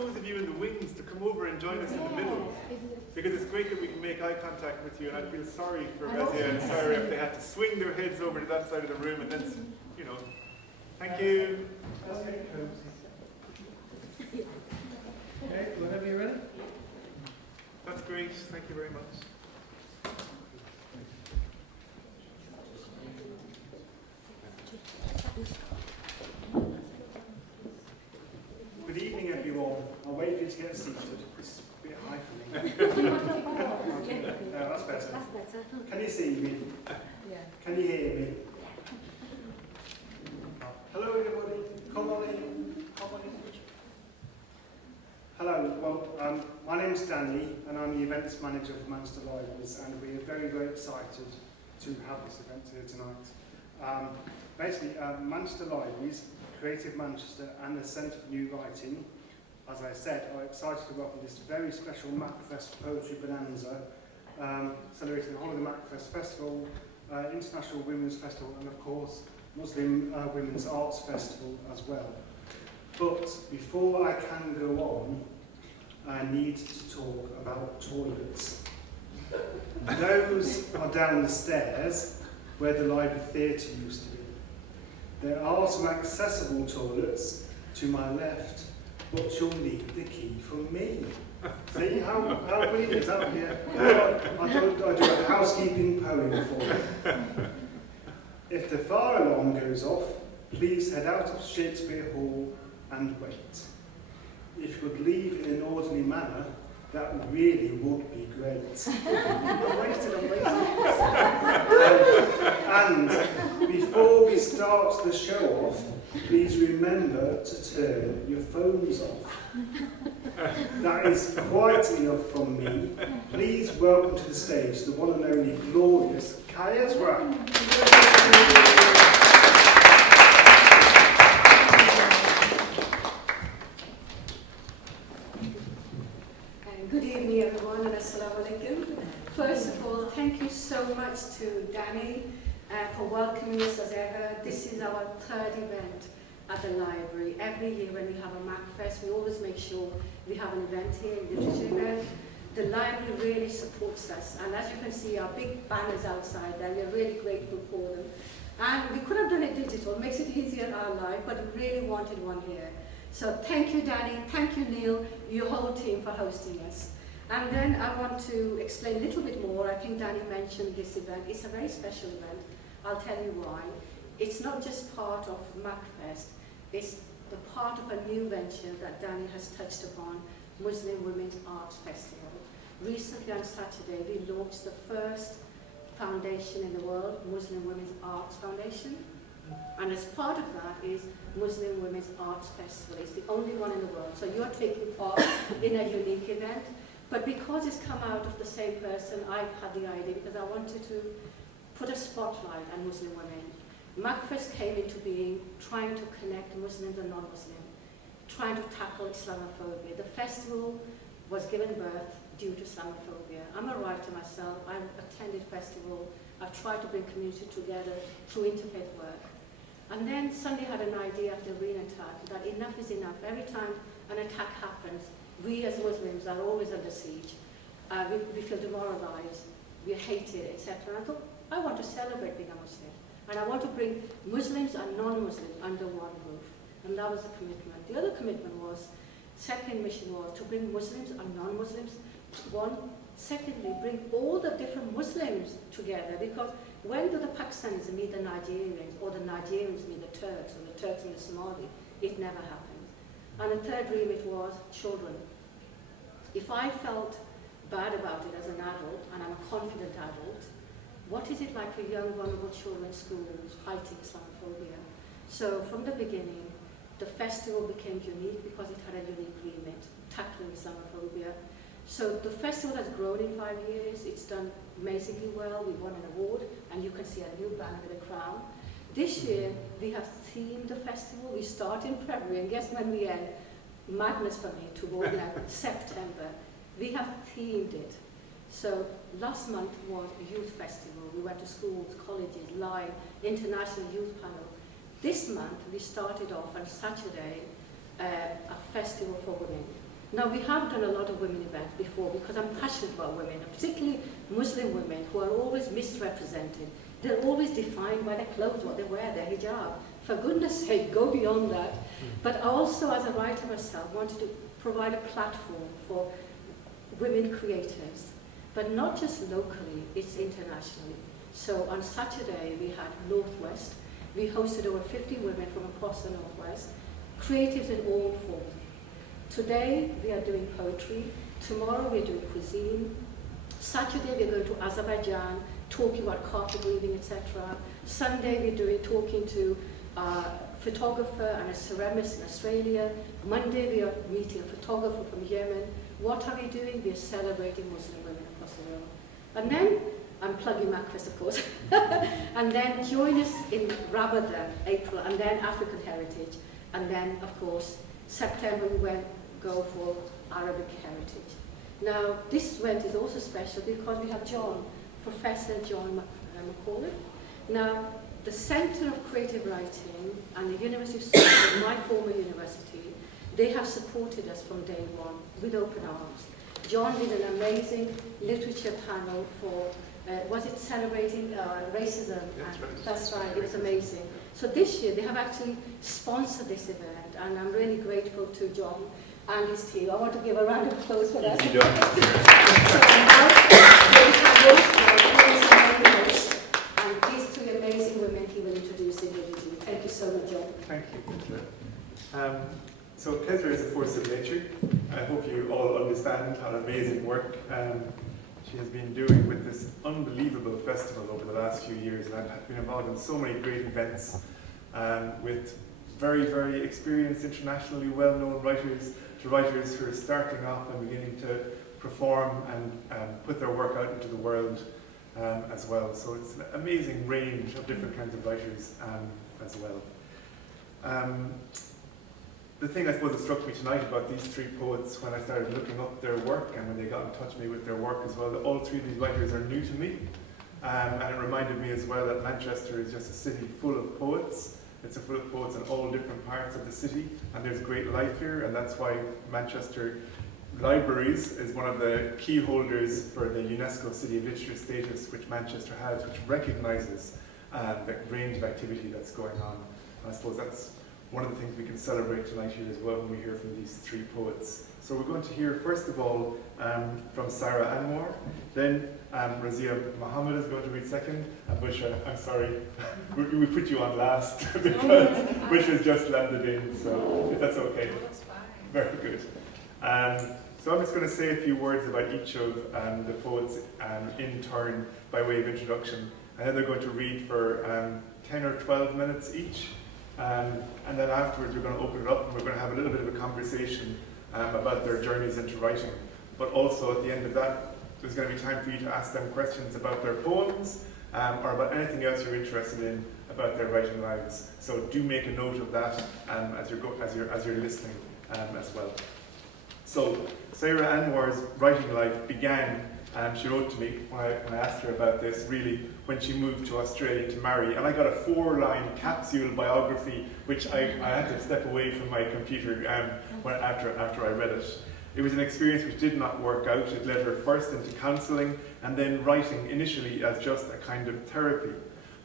those of you in the wings to come over and join us in the middle, because it's great that we can make eye contact with you, and I feel sorry for Razia and Saira if they had to swing their heads over to that side of the room, and then, you know, thank you. Okay, whenever you're ready. That's great, thank you very much. Good evening, everyone. I'll wait for you to get seated. It's a bit high for me. No, that's better. Can you see me? Yeah. Can you hear me? Hello, everybody. Come on in. Come on in. Hello. Well, my name's Danny, and I'm the events manager for Manchester Libraries, and we are very, very excited to have this event here tonight. Basically, Manchester Libraries, Creative Manchester, and the Centre for New Writing, as I said, are excited to welcome this very special MACFEST Poetry Bonanza, celebrating the whole of the MACFEST Festival, International Women's Festival, and of course, Muslim Women's Arts Festival as well. But before I can go on, I need to talk about toilets. Those are down the stairs where the library theatre used to be. There are some accessible toilets to my left, but you'll need the key from me. See how brilliant is that here? I do a housekeeping poem for you. If the fire alarm goes off, please head out of Shakespeare Hall and wait. If you could leave in an orderly manner, that really would be great. I'm waiting. And before we start the show off, please remember to turn your phones off. That is quite enough from me. Please welcome to the stage the one and only glorious Kayasra. Good evening, everyone, and assalamu alaikum. First of all, thank you so much to Danny for welcoming us as ever. This is our third event at the library. Every year when we have a MACFEST, we always make sure we have an event here, a literature event. The library really supports us, and as you can see, our big banners outside there, we're really grateful for them. And we could have done it digital, makes it easier in our life, but we really wanted one here. So thank you, Danny, thank you, Neil, your whole team for hosting us. And then I want to explain a little bit more. I think Danny mentioned this event. It's a very special event. I'll tell you why. It's not just part of MACFEST, it's the part of a new venture that Danny has touched upon, Muslim Women's Arts Festival. Recently on Saturday, we launched the first foundation in the world, Muslim Women's Arts Foundation. And as part of that is Muslim Women's Arts Festival. It's the only one in the world. So you're taking part in a unique event. But because it's come out of the same person, I had the idea because I wanted to put a spotlight on Muslim women. MACFEST came into being trying to connect Muslims and non-Muslim, trying to tackle Islamophobia. The festival was given birth due to Islamophobia. I'm a writer myself. I've attended festival. I've tried to bring community together through interfaith work. And then Sunday had an idea after the Arena attack that enough is enough. Every time an attack happens, we as Muslims are always under siege. We feel demoralized, we're hated, etc. And I thought, I want to celebrate being a Muslim. And I want to bring Muslims and non-Muslims under one roof. And that was the commitment. The other commitment was, second mission was to bring Muslims and non-Muslims one. Secondly, bring all the different Muslims together, because when do the Pakistanis meet the Nigerians, or the Nigerians meet the Turks, or the Turks meet the Somali? It never happened. And the third remit was children. If I felt bad about it as an adult, and I'm a confident adult, what is it like for young, vulnerable children in schools fighting Islamophobia? So from the beginning, the festival became unique because it had a unique remit, tackling Islamophobia. So the festival has grown in 5 years. It's done amazingly well. We won an award, and you can see a new banner with a crown. This year, we have themed the festival. We start in February, and guess when we end? Madness for me, toward September. We have themed it. So last month was a youth festival. We went to schools, colleges, live, international youth panel. This month, we started off on Saturday, a festival for women. Now, we have done a lot of women events before because I'm passionate about women, particularly Muslim women who are always misrepresented. They're always defined by their clothes, what they wear, their hijab. For goodness sake, go beyond that. But also, as a writer myself, wanted to provide a platform for women creators, but not just locally, it's internationally. So on Saturday, we had Northwest. We hosted over 50 women from across the Northwest, creatives in all forms. Today, we are doing poetry. Tomorrow, we're doing cuisine. Saturday, we're going to Azerbaijan, talking about carpet weaving, etc. Sunday, we're talking to a photographer and a ceramist in Australia. Monday, we are meeting a photographer from Yemen. What are we doing? We're celebrating Muslim women across the world. And then, I'm plugging MACFEST, of course. And then join us in Ramadan, April, and then African Heritage. And then, of course, September, we go for Arabic Heritage. Now, this event is also special because we have Professor John McAuliffe. Now, the Centre of Creative Writing and the University of Stockport, my former university, they have supported us from day one with open arms. John did an amazing literature panel for, was it celebrating racism? That's right, it was amazing. So this year, they have actually sponsored this event, and I'm really grateful to John and his team. I want to give a round of applause for that. And these three amazing women he will introduce individually. Thank you so much, John. Thank you. So pleasure is a force of nature. I hope you all understand how amazing work she has been doing with this unbelievable festival over the last few years. And I've been involved in so many great events with very, very experienced, internationally well-known writers to writers who are starting off and beginning to perform and put their work out into the world as well. So it's an amazing range of different kinds of writers as well. The thing I suppose that struck me tonight about these three poets when I started looking up their work and when they got in touch with me with their work as well, that all three of these writers are new to me. And it reminded me as well that Manchester is just a city full of poets. It's full of poets in all different parts of the city, and there's great life here, and that's why Manchester Libraries is one of the key holders for the UNESCO City of Literature status, which Manchester has, which recognises the range of activity that's going on. And I suppose that's one of the things we can celebrate tonight here as well when we hear from these three poets. So we're going to hear, first of all, from Saira Anwar, then Razia Mohammed is going to read second, and Boshra, I'm sorry, we put you on last because Boshra's just landed in, so if that's okay. That's fine. Very good. So I'm just going to say a few words about each of the poets in turn by way of introduction, and then they're going to read for 10 or 12 minutes each. And then afterwards we're going to open it up and we're going to have a little bit of a conversation about their journeys into writing. But also at the end of that, there's going to be time for you to ask them questions about their poems or about anything else you're interested in about their writing lives. So do make a note of that as you're listening as well. So Saira Anwar's writing life began, she wrote to me when I asked her about this, really when she moved to Australia to marry. And I got a 4-line capsule biography, which I had to step away from my computer after I read it. It was an experience which did not work out. It led her first into counselling and then writing initially as just a kind of therapy.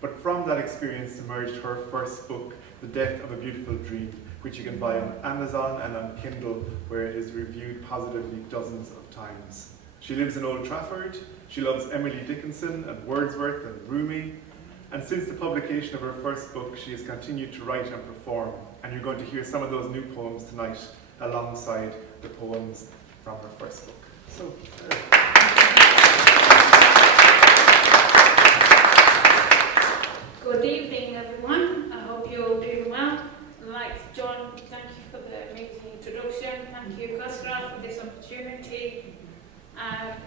But from that experience emerged her first book, The Death of a Beautiful Dream, which you can buy on Amazon and on Kindle, where it is reviewed positively dozens of times. She lives in Old Trafford. She loves Emily Dickinson and Wordsworth and Rumi. And since the publication of her first book, she has continued to write and perform. And you're going to hear some of those new poems tonight alongside the poems from her first book. So, Good evening, everyone. I hope you're all doing well. Like John, thank you for the amazing introduction. Thank you, Boshra, for this opportunity.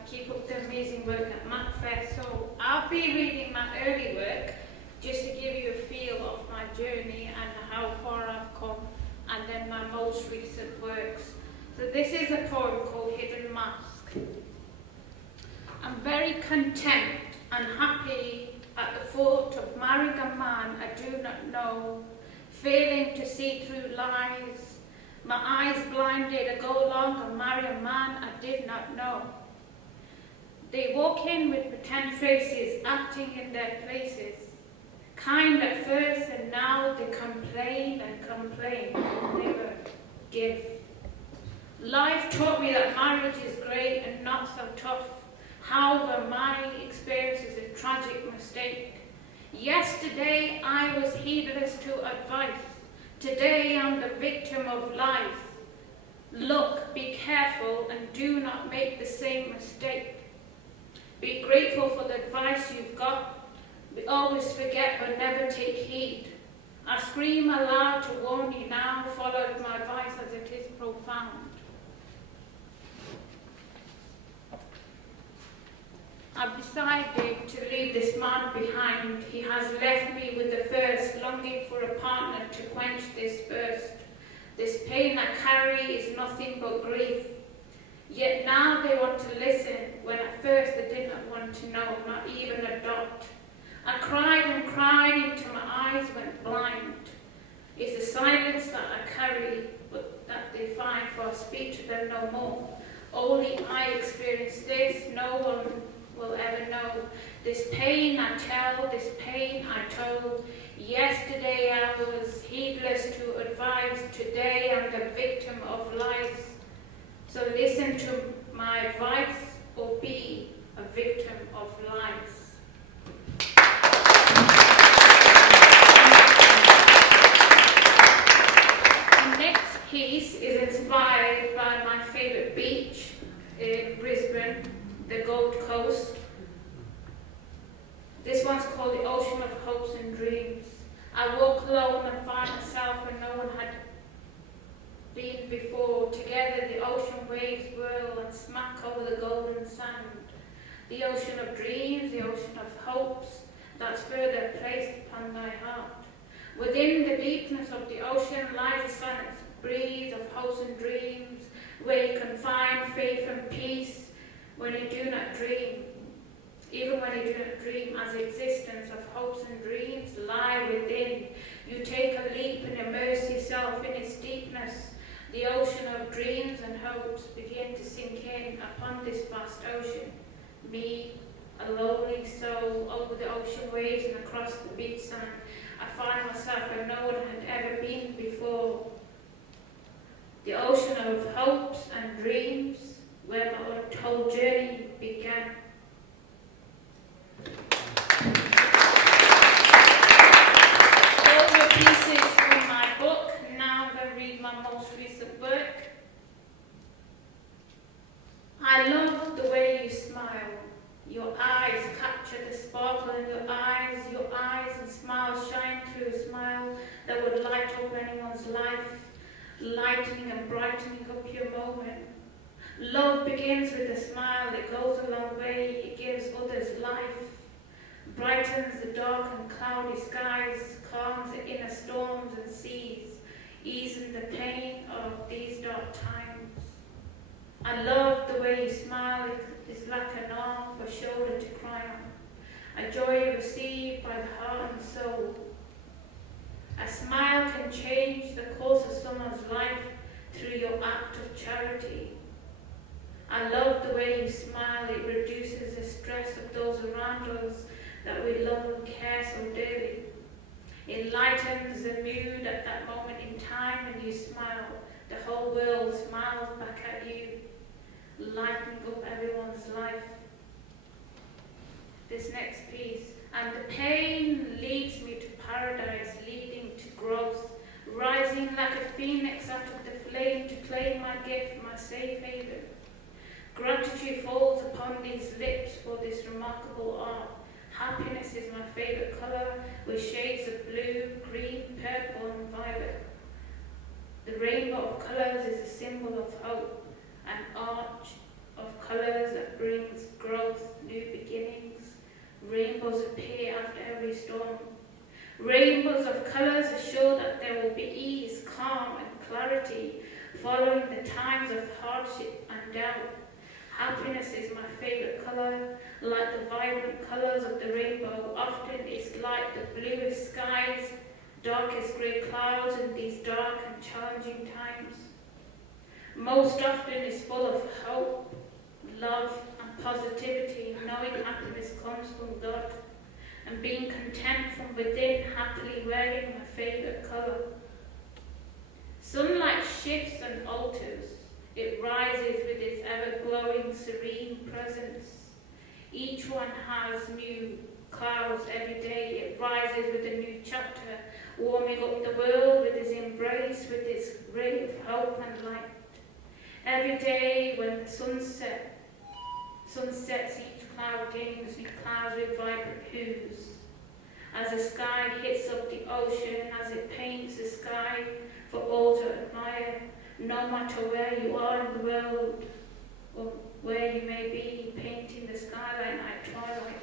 Keep up the amazing work at MACFEST. So I'll be reading my early work just to give you a feel of my journey and how far I've come, and then my most recent works. So this is a poem called Hidden Mask. I'm very content and happy at the thought of marrying a man I do not know, failing to see through lies, My eyes blinded, I go along and marry a man I did not know. They walk in with pretend faces, acting in their places. Kind at first and now they complain and complain, never give. Life taught me that marriage is great and not so tough. However, my experience is a tragic mistake. Yesterday I was heedless to advice. Today I'm the victim of life. Look, be careful and do not make the same mistake. Be grateful for the advice you've got. We always forget but never take heed. I scream aloud to warn you now, followed my advice as it is profound. I've decided to leave this man behind. He has left me with the thirst, longing for a partner to quench this thirst. This pain I carry is nothing but grief. Yet now they want to listen, when at first they did not want to know, not even a dot. I cried and cried until my eyes went blind. It's the silence that I carry, but that they find, for I speak to them no more. Only I experience this, no one will ever know. This pain I tell, this pain I told. Yesterday I was heedless to advise, today I'm the victim of lies. So listen to my advice or be a victim of lies. The next piece is inspired by my favourite beach in Brisbane, the Gold Coast. This one's called The Ocean of Hopes and Dreams. I walk alone and find myself where no one had been before. Together the ocean waves whirl and smack over the golden sand. The ocean of dreams, the ocean of hopes, that's further placed upon thy heart. Within the deepness of the ocean lies a silent breeze of hopes and dreams, where you can find faith and peace when you do not dream. Even when you do not dream, as the existence of hopes and dreams lie within. You take a leap and immerse yourself in its deepness. The ocean of dreams and hopes begin to sink in upon this vast ocean. Me, a lonely soul, over the ocean waves and across the beach sand, I find myself where no one had ever been before. The ocean of hopes and dreams, where my untold journey began. Those were pieces from my book. Now I'm going to read my most recent work. I love the way you smile. Your eyes capture the sparkle in your eyes. Your eyes and smile shine through a smile that would light up anyone's life, lightening and brightening up your moment. Love begins with a smile. It goes a long way. It gives others life, brightens the dark and cloudy skies, calms the inner storms and seas, easing the pain of these dark times. I love the way you smile. It's like an arm for shoulder to cry on, a joy received by the heart and soul. A smile can change the course of someone's life through your act of charity. I love the way you smile. It reduces the stress of those around us that we love and care so dearly. It lightens the mood at that moment in time when you smile. The whole world smiles back at you, lightening up everyone's life. This next piece. And the pain leads me to paradise, leading to growth, rising like a phoenix out of the flame to claim my gift, my safe haven. Gratitude falls upon these lips for this remarkable art. Happiness is my favourite colour, with shades of blue, green, purple and violet. The rainbow of colours is a symbol of hope, an arch of colours that brings growth, new beginnings. Rainbows appear after every storm. Rainbows of colours assure that there will be ease, calm and clarity following the times of hardship and doubt. Happiness is my favourite colour, like the vibrant colours of the rainbow. Often it's like the bluest skies, darkest grey clouds in these dark and challenging times. most often is full of hope, love and positivity, knowing happiness comes from God, and being content from within, happily wearing my favourite colour. Sunlight shifts and alters, it rises with its ever-glowing, serene presence. Each one has new clouds every day, it rises with a new chapter, warming up the world with its embrace, with its ray of hope and light. Every day when the sun sets, each cloud gains new clouds with vibrant hues. As the sky hits up the ocean, as it paints the sky for all to admire, no matter where you are in the world, or where you may be, painting the skyline at twilight.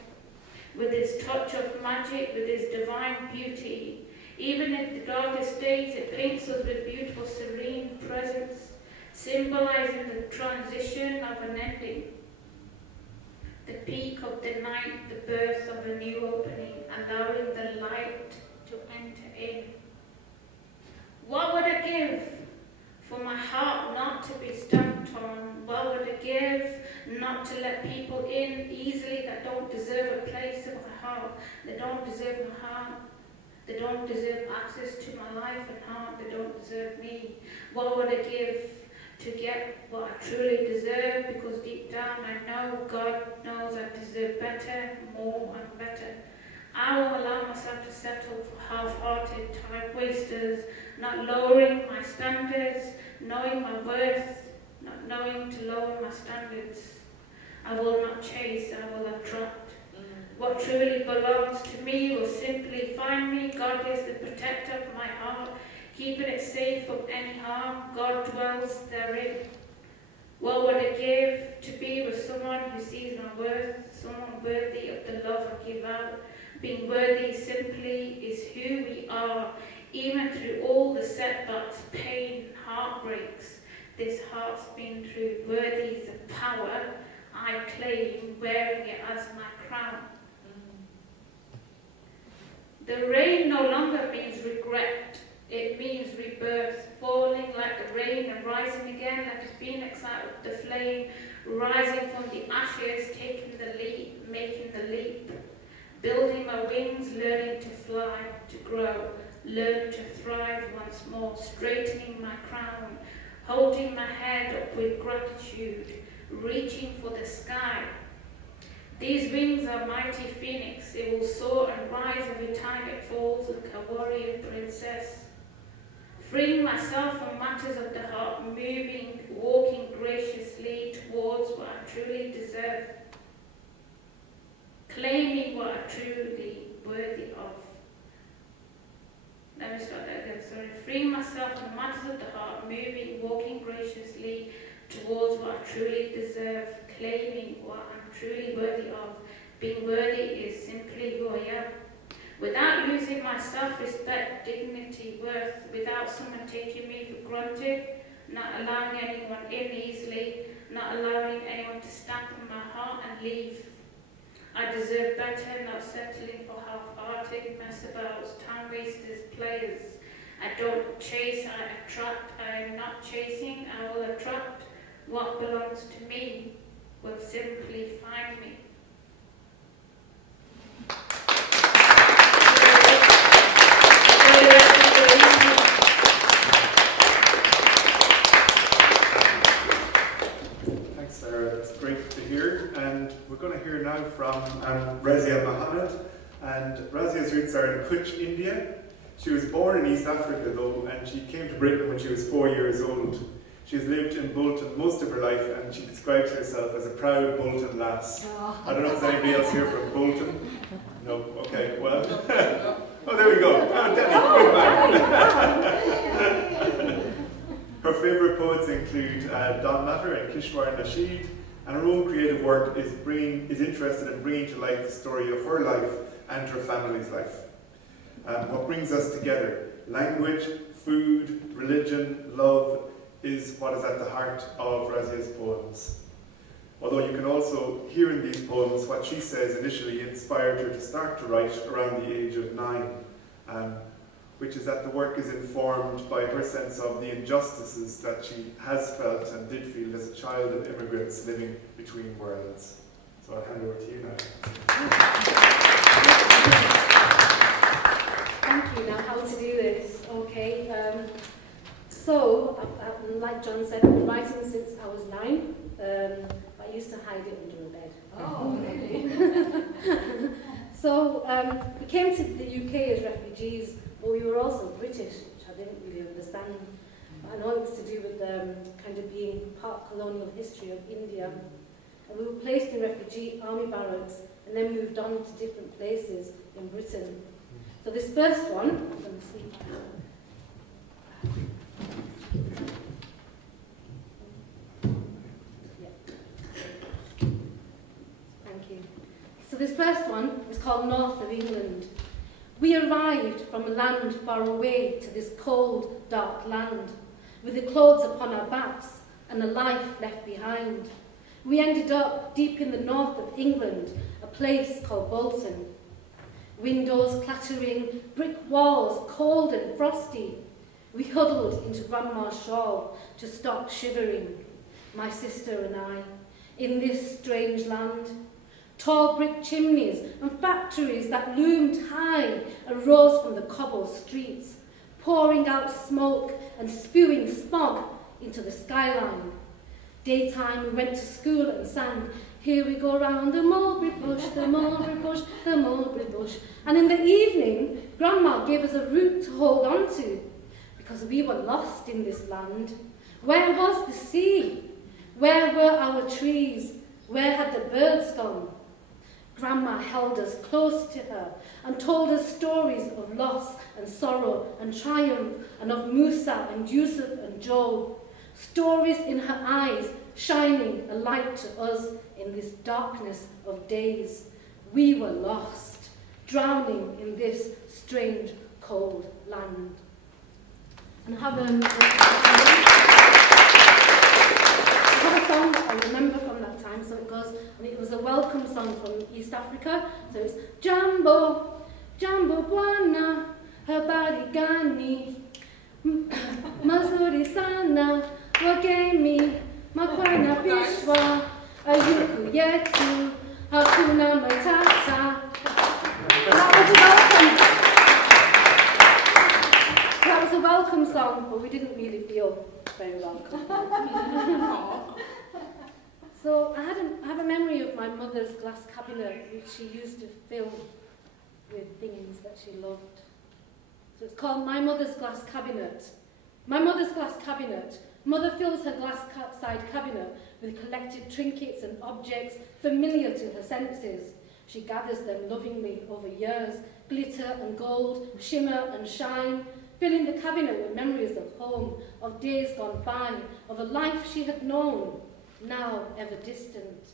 With its touch of magic, with its divine beauty, even in the darkest days, it paints us with beautiful, serene presence, symbolizing the transition of an ending, the peak of the night, the birth of a new opening, allowing the light to enter in. What would I give for my heart not to be stamped on? What would I give not to let people in easily that don't deserve a place in my heart, that don't deserve my heart, that don't deserve access to my life and heart, that don't deserve me? What would I give to get what I truly deserve? Because deep down I know God knows I deserve better, more and better. I won't allow myself to settle for half-hearted time wasters, not lowering my standards, knowing my worth, not knowing to lower my standards. I will not chase, I will attract. What truly belongs to me will simply find me. God is the protector of my heart, keeping it safe from any harm. God dwells therein. What would I give to be with someone who sees my worth, someone worthy of the love I give out? Being worthy simply is who we are, even through all the setbacks, pain, heartbreaks. This heart's been through. Worthy is the power I claim, wearing it as my crown. The rain no longer means regret. It means rebirth, falling like the rain and rising again like a phoenix out of the flame, rising from the ashes, taking the leap, making the leap, building my wings, learning to fly, to grow, learn to thrive once more, straightening my crown, holding my head up with gratitude, reaching for the sky. These wings are mighty phoenix, it will soar and rise every time it falls like a warrior princess. Freeing myself from matters of the heart, moving, walking graciously towards what I truly deserve. Claiming what I'm truly worthy of. Let me start that again, sorry. Freeing myself from matters of the heart, moving, walking graciously towards what I truly deserve. Claiming what I'm truly worthy of. Being worthy is simply who I am. Without losing my self-respect, dignity, worth, without someone taking me for granted, not allowing anyone in easily, not allowing anyone to stamp on my heart and leave. I deserve better, not settling for half-hearted mess-abouts, time wasters, players. I don't chase, I attract. I am not chasing, I will attract. What belongs to me will simply find me. Thanks, Saira. That's great to hear. And we're going to hear now from Razia Mohammed. And Razia's roots are in Kutch, India. She was born in East Africa, though, and she came to Britain when she was 4 years old. She's lived in Bolton most of her life, and she describes herself as a proud Bolton lass. I don't know if there's anybody else here from Bolton. No? Okay, well. Oh, there we go. Oh, Danny, quick back. Her favourite poets include Don Matter and Kishwar Nasheed, and her own creative work is interested in bringing to life the story of her life and her family's life. What brings us together? Language, food, religion, love is what is at the heart of Razia's poems. Although you can also hear in these poems what she says initially inspired her to start to write around the age of 9. which is that the work is informed by her sense of the injustices that she has felt and did feel as a child of immigrants living between worlds. So I'll hand over to you now. Thank you. Now, how to do this? Okay. So, like John said, I've been writing since I was 9. I used to hide it under a bed. Oh, really? So, we came to the UK as refugees, but we were also British, which I didn't really understand. I know it was to do with kind of being part of colonial history of India. And we were placed in refugee army barracks and then moved on to different places in Britain. So this first one, I'm going to see. Yeah. Thank you. So this first one is called North of England. We arrived from a land far away to this cold, dark land, with the clothes upon our backs and a life left behind. We ended up deep in the north of England, a place called Bolton. Windows clattering, brick walls cold and frosty. We huddled into Grandma's shawl to stop shivering, my sister and I, in this strange land. Tall brick chimneys and factories that loomed high arose from the cobbled streets, pouring out smoke and spewing smog into the skyline. Daytime we went to school and sang, "Here we go round the mulberry bush, the mulberry bush, the mulberry bush." And in the evening, Grandma gave us a root to hold on to, because we were lost in this land. Where was the sea? Where were our trees? Where had the birds gone? Grandma held us close to her and told us stories of loss and sorrow and triumph, and of Musa and Yusuf and Job. Stories in her eyes shining a light to us in this darkness of days. We were lost, drowning in this strange, cold land. And I have a song that I remember from that time, so it goes, and it was a welcome song from East Africa, so it's Jambo, Jambo Bwana, habari gani, mazuri sana, wageni, makwana bishwa, ayuku yetu, hakuna matata. That was a welcome song, but we didn't really feel very welcome. So I have a memory of my mother's glass cabinet, which she used to fill with things that she loved. So it's called My Mother's Glass Cabinet. My mother's glass cabinet. Mother fills her glass side cabinet with collected trinkets and objects familiar to her senses. She gathers them lovingly over years, glitter and gold, shimmer and shine, filling the cabinet with memories of home, of days gone by, of a life she had known, now ever distant.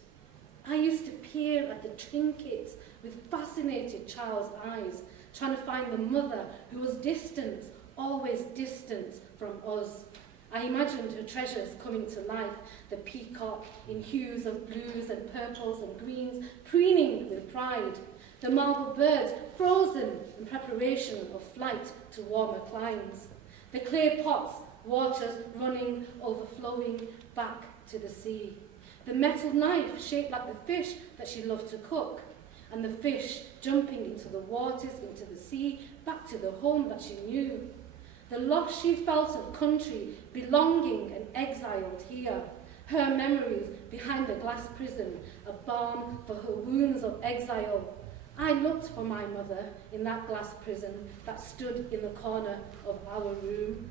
I used to peer at the trinkets with fascinated child's eyes, trying to find the mother who was distant, always distant from us. I imagined her treasures coming to life, the peacock in hues of blues and purples and greens, preening with pride, the marble birds frozen in preparation of flight to warmer climes, the clay pots, waters running, overflowing back to the sea, the metal knife shaped like the fish that she loved to cook, and the fish jumping into the waters, into the sea, back to the home that she knew. The loss she felt of country, belonging and exiled here. Her memories behind the glass prison, a balm for her wounds of exile. I looked for my mother in that glass prison that stood in the corner of our room.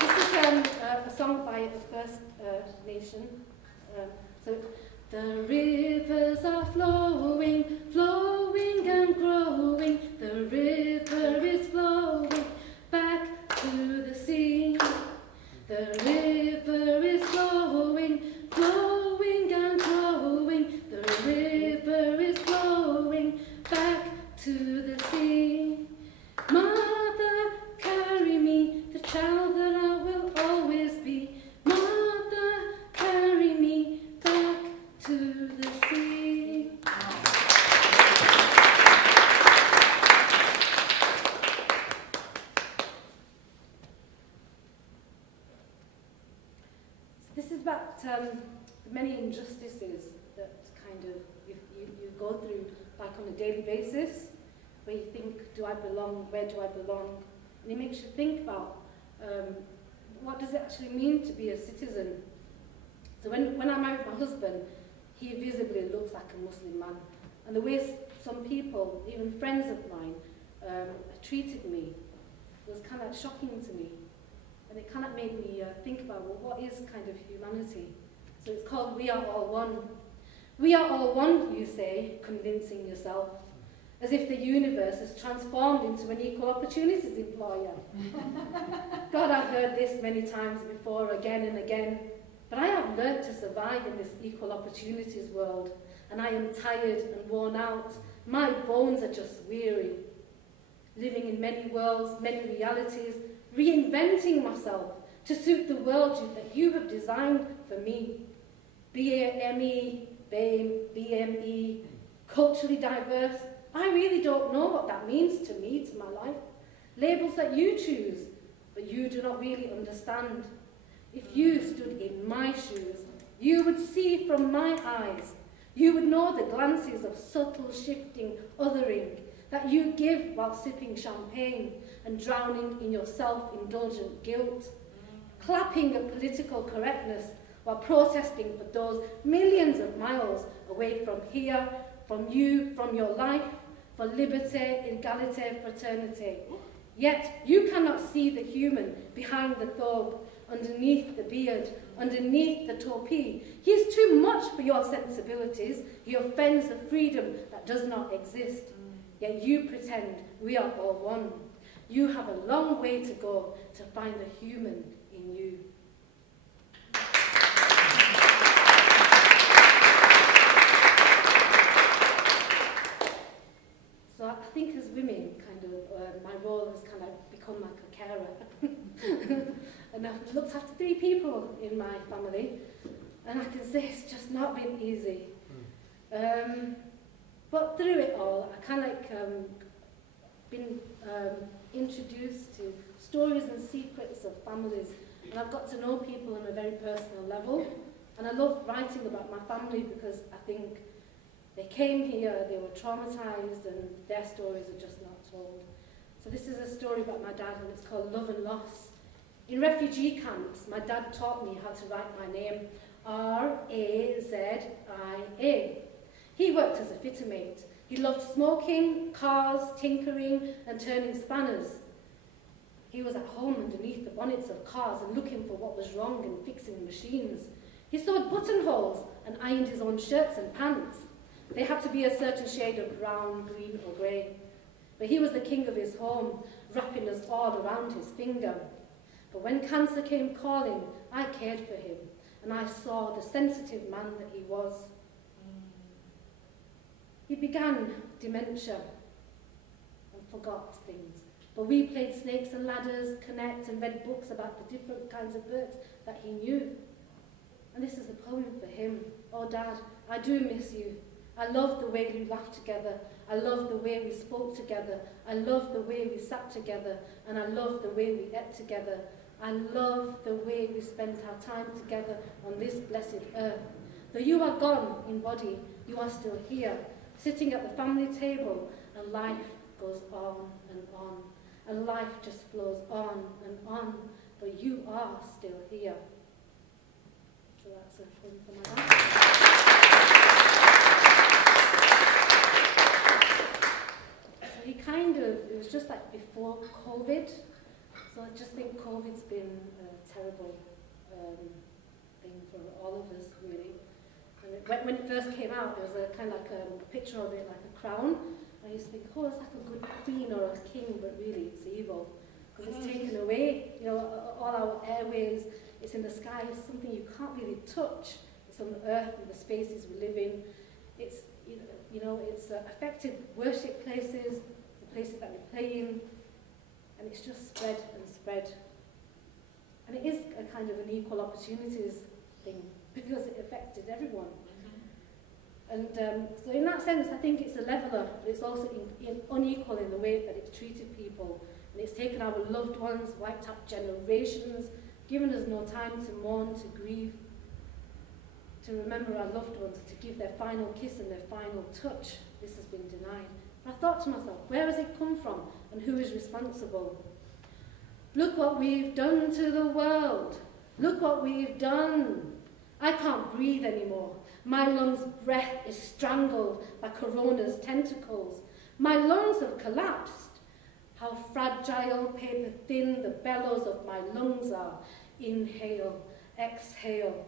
This is a song by the First Nation. So the rivers are flowing, flowing and growing. The river is flowing back to the sea. The river is flowing, flowing and growing. The river is flowing back to the sea. Mother, carry me, the child that I will always be. Mother, carry me back to the sea. go through like on a daily basis, where you think, do I belong, where do I belong? And it makes you think about what does it actually mean to be a citizen? So when I married my husband, he visibly looks like a Muslim man. And the way some people, even friends of mine, treated me was kind of shocking to me. And it kind of made me think about, well, what is kind of humanity? So it's called We Are All One. We are all one, you say, convincing yourself, as if the universe has transformed into an equal opportunities employer. God, I've heard this many times before, again and again, but I have learnt to survive in this equal opportunities world, and I am tired and worn out. My bones are just weary. Living in many worlds, many realities, reinventing myself to suit the world that you have designed for me. BAME, BAME, BME, culturally diverse. I really don't know what that means to me, to my life. Labels that you choose, but you do not really understand. If you stood in my shoes, you would see from my eyes. You would know the glances of subtle shifting othering that you give while sipping champagne and drowning in your self-indulgent guilt. Clapping at political correctness while protesting for those millions of miles away from here, from you, from your life, for liberty, equality, fraternity. Yet you cannot see the human behind the thobe, underneath the beard, underneath the topi. He is too much for your sensibilities. He offends the freedom that does not exist. Yet you pretend we are all one. You have a long way to go to find the human in you. So I think as women, my role has kind of become like a carer. And I've looked after 3 people in my family, and I can say it's just not been easy. But through it all, I kind of been introduced to stories and secrets of families, and I've got to know people on a very personal level. And I love writing about my family because I think they came here, they were traumatized, and their stories are just not told. So this is a story about my dad, and it's called Love and Loss. In refugee camps, my dad taught me how to write my name, Razia. He worked as a fitter mate. He loved smoking, cars, tinkering, and turning spanners. He was at home underneath the bonnets of cars and looking for what was wrong and fixing machines. He sewed buttonholes and ironed his own shirts and pants. They had to be a certain shade of brown, green, or grey. But he was the king of his home, wrapping us all around his finger. But when cancer came calling, I cared for him, and I saw the sensitive man that he was. He began dementia and forgot things. But we played snakes and ladders, connect, and read books about the different kinds of birds that he knew. And this is a poem for him. Oh, Dad, I do miss you. I love the way we laughed together. I love the way we spoke together. I love the way we sat together. And I love the way we ate together. I love the way we spent our time together on this blessed earth. Though you are gone in body, you are still here, sitting at the family table, and life goes on and on. And life just flows on and on, but you are still here. So that's a poem for my dad. So he it was just like before COVID. So I just think COVID's been a terrible thing for all of us, really. And when it first came out, there was a kind of like a picture of it like a crown. I used to think, oh, it's like a good queen or a king, but really it's evil. Because it's taken away, all our airways, it's in the sky, it's something you can't really touch. It's on the earth and the spaces we live in. It's, it's affected worship places, the places that we play in, and it's just spread and spread. And it is a kind of an equal opportunities thing, because it affected everyone. And so in that sense, I think it's a leveller, but it's also unequal in the way that it's treated people. And it's taken our loved ones, wiped out generations, given us no time to mourn, to grieve, to remember our loved ones, to give their final kiss and their final touch. This has been denied. I thought to myself, where has it come from and who is responsible? Look what we've done to the world. Look what we've done. I can't breathe anymore. My lungs' breath is strangled by corona's tentacles. My lungs have collapsed. How fragile, paper thin the bellows of my lungs are. Inhale, exhale,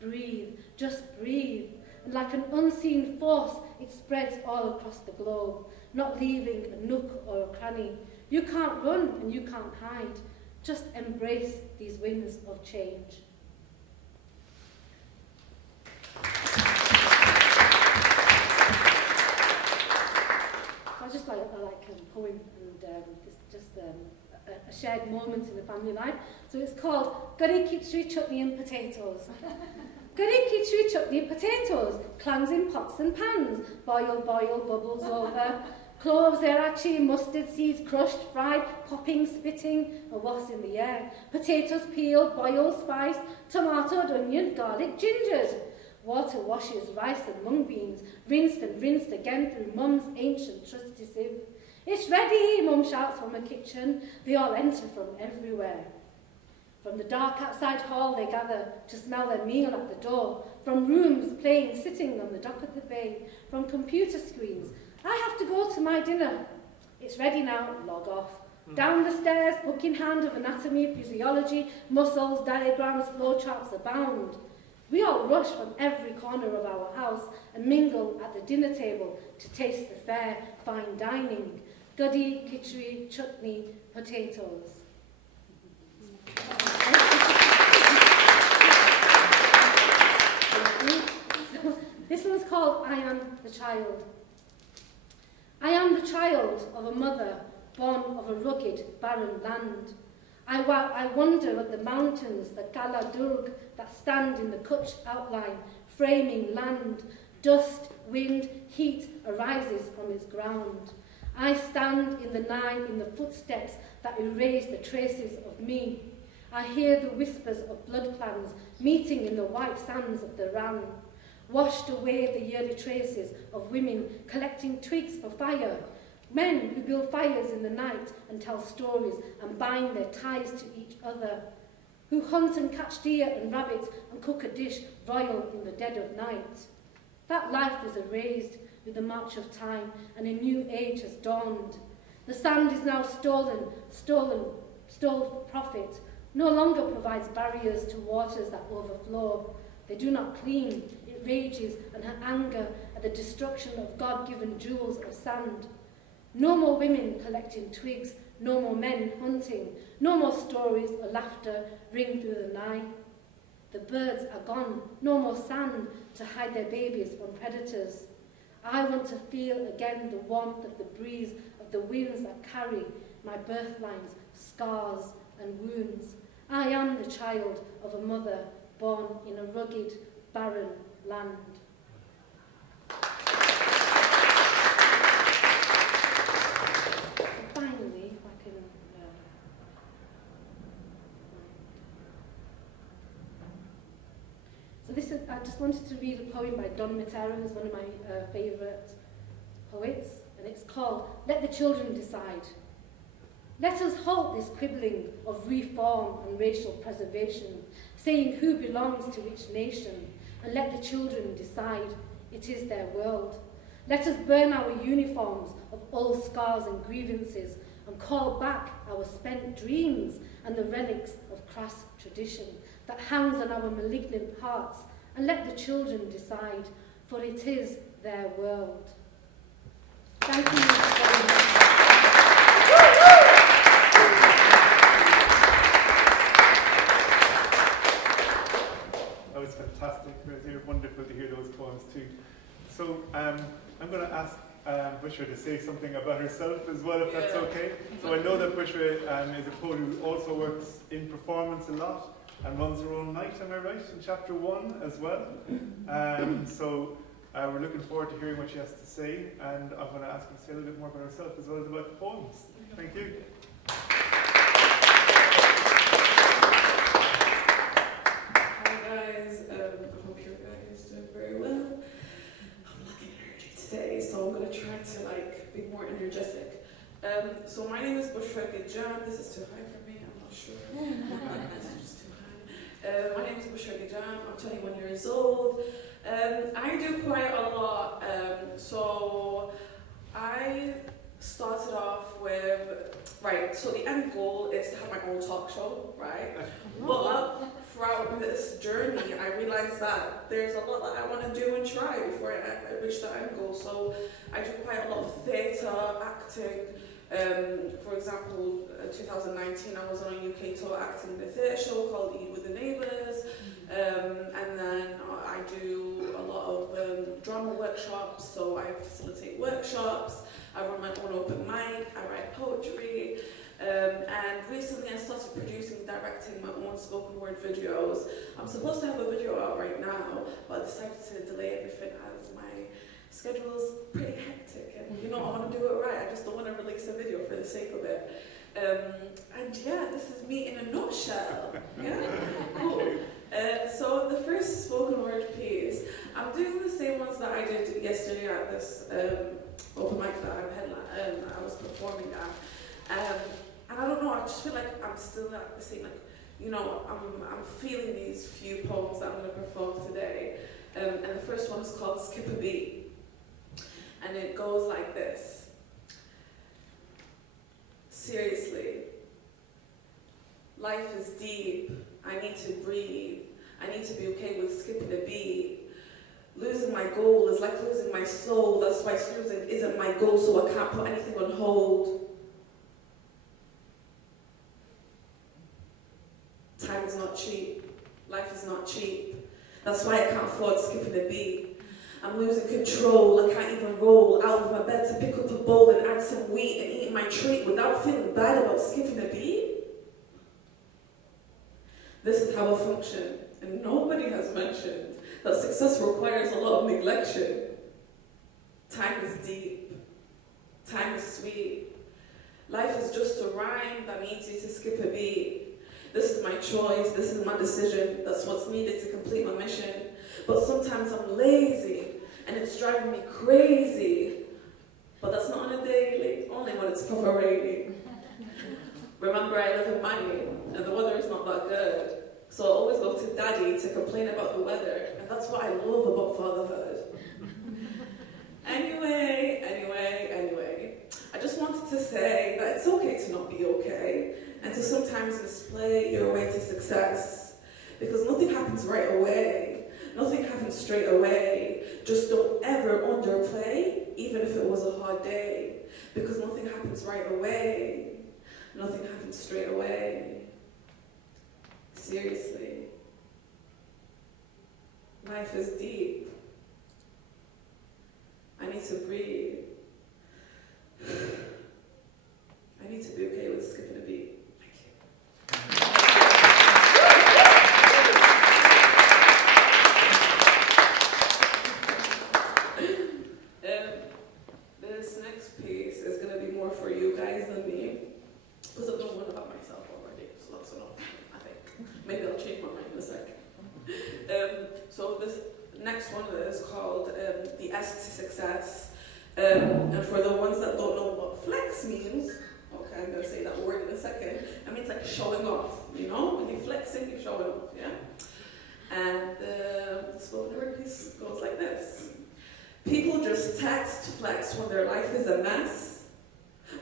breathe, just breathe. And like an unseen force, it spreads all across the globe, not leaving a nook or a cranny. You can't run and you can't hide. Just embrace these winds of change. I just like a poem, and it's just a shared moment in the family life. So it's called Curry Khichdi Chutney and Potatoes. Curry Khichdi Chutney and Potatoes, clams in pots and pans, boil, boil, bubbles over. Cloves, erachi, mustard seeds, crushed, fried, popping, spitting, and what's in the air. Potatoes peeled, boiled, spiced, tomatoed, onion, garlic, gingered. Water washes rice and mung beans, rinsed and rinsed again through Mum's ancient trusty sieve. It's ready, Mum shouts from the kitchen. They all enter from everywhere. From the dark outside hall they gather to smell their meal at the door. From rooms playing, sitting on the dock of the bay. From computer screens. I have to go to my dinner. It's ready now, log off. Down the stairs, book in hand of anatomy, physiology, muscles, diagrams, flowcharts abound. We all rush from every corner of our house and mingle at the dinner table to taste the fair, fine dining. Guddy, khichdi, chutney, potatoes. This one's called I Am the Child. I am the child of a mother born of a rugged, barren land. I wonder at the mountains, the Kala Durg, that stand in the Kutch outline, framing land. Dust, wind, heat arises from its ground. I stand in the night in the footsteps that erase the traces of me. I hear the whispers of blood clans meeting in the white sands of the Ran. Washed away the yearly traces of women collecting twigs for fire. Men who build fires in the night and tell stories and bind their ties to each other. Who hunt and catch deer and rabbits and cook a dish royal in the dead of night. That life is erased with the march of time, and a new age has dawned. The sand is now stole for profit, no longer provides barriers to waters that overflow. They do not clean, it rages and her anger at the destruction of God-given jewels of sand. No more women collecting twigs, no more men hunting, no more stories or laughter ring through the night. The birds are gone, no more sand to hide their babies from predators. I want to feel again the warmth of the breeze of the winds that carry my birthlines, scars and wounds. I am the child of a mother born in a rugged, barren land. Finally, if I can... So this is, I just wanted to read a poem by Don Matera, who's one of my favourite poets, and it's called Let the Children Decide. Let us halt this quibbling of reform and racial preservation, saying who belongs to which nation, and let the children decide. It is their world. Let us burn our uniforms of old scars and grievances and call back our spent dreams and the relics of crass tradition that hangs on our malignant hearts, and let the children decide, for it is their world. Thank you very much. That was fantastic. It was wonderful to hear those poems too. So I'm going to ask Boshra to say something about herself as well, if that's okay. So I know that Boshra is a poet who also works in performance a lot and runs her own night, am I right, in chapter 1 as well. So we're looking forward to hearing what she has to say, and I'm going to ask her to say a little bit more about herself as well as about the poems. Thank you. Hi guys, I hope you're guys today, so I'm going to try to be more energetic. So my name is Boshra G. This is too high for me, I'm not sure. This is just too high. My name is Boshra G. I'm 21 years old. I do quite a lot. So I started off with, so the end goal is to have my own talk show, right? But throughout this journey, I realized that there's a lot that I want to do and try before I reach the end goal. So I do quite a lot of theatre, acting. For example, in 2019, I was on a UK tour acting in a theatre show called Eat with the Neighbours. And then I do a lot of drama workshops, so I facilitate workshops. I run my own open mic, I write poetry, and recently I started producing and directing my own spoken word videos. I'm supposed to have a video out right now, but I decided to delay everything as my schedule's pretty hectic, and I want to do it right. I just don't want to release a video for the sake of it. And yeah, this is me in a nutshell. Yeah, cool. So the first spoken word piece, I'm doing the same ones that I did yesterday at this open mic that I was performing at. And I don't know, I just feel like I'm still at the same, I'm feeling these few poems that I'm going to perform today. And the first one is called Skip a Beat. And it goes like this. Seriously, life is deep. I need to breathe. I need to be okay with skipping a beat. Losing my goal is like losing my soul. That's why losing isn't my goal, so I can't put anything on hold. Time is not cheap. Life is not cheap. That's why I can't afford skipping a beat. I'm losing control. I can't even roll out of my bed to pick up a bowl and add some wheat and eat my treat without feeling bad about skipping a beat. This is how I function, and nobody has mentioned that success requires a lot of neglection. Time is deep. Time is sweet. Life is just a rhyme that needs you to skip a beat. This is my choice. This is my decision. That's what's needed to complete my mission. But sometimes I'm lazy, and it's driving me crazy. But that's not on a daily, only when it's proper raining. Remember, I live in Miami, and the weather is not that good. So I always go to Daddy to complain about the weather, and that's what I love about fatherhood. Anyway, I just wanted to say that it's okay to not be okay, and to sometimes display your way to success. Because nothing happens right away. Nothing happens straight away. Just don't ever underplay, even if it was a hard day. Because nothing happens right away. Nothing happens straight away. Seriously. Life is deep. I need to breathe. I need to be okay with skipping a beat. Thank you. This next piece is going to be more for you guys than me, because I've done one about myself already, so that's enough, I think. Maybe I'll change my mind in a second. So this next one is called the S to Success. And for the ones that don't know what flex means, okay, I'm going to say that word in a second. It means like showing off, When you're flexing, you're showing off, yeah? And the spoken word piece goes like this. People just text flex when their life is a mess,